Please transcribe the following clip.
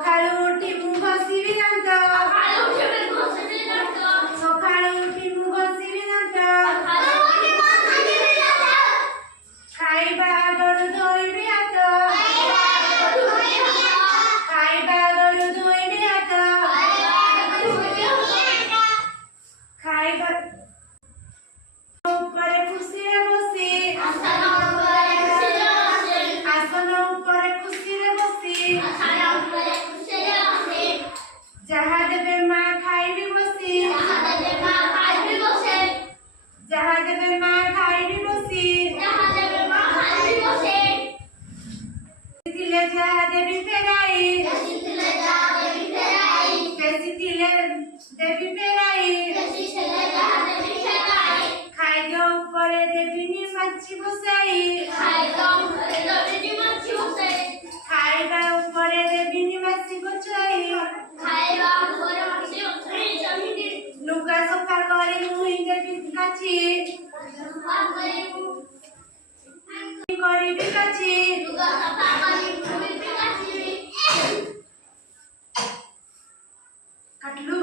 ସକାଳୁ ଉଠି ମୁଁ ଘଷିବି ଦାନ୍ତ ସକାଳୁ ଉଠି ମୁଁ ଘଷିବି ଦାନ୍ତ ଖାଇବା ଆଗରୁ ଧୋଇବି ହାତ ଖାଇବା ଆଗରୁ ଧୋଇବି ହାତ ଖାଇବା ଉପରେ ଖୁସିରେ ବସି ଆସନ ଉପରେ ଖୁସିରେ ବସି ଯାହା ଦେବେ ମା ଖାଇବି ବସି ଯାହା ଦେବେ ମା ଖାଇବି ବସି ଥିଲେ ଯାହା ଦେବି ଫେରାଇ ବେଶୀ ଥିଲେ ଦେବି ଫେରାଇ ଖାଇବା ଉପରେ ଦେବିନି ମାଛି ବସାଇ ଖାଇବା ଉପରେ ଦେବିନି ମାଛି ବସାଇ ଲୁଗା ସଫା କରି ମୁହିଁ ଦେବି କାଚି କରିବି କାଚି କାଟିଲୁ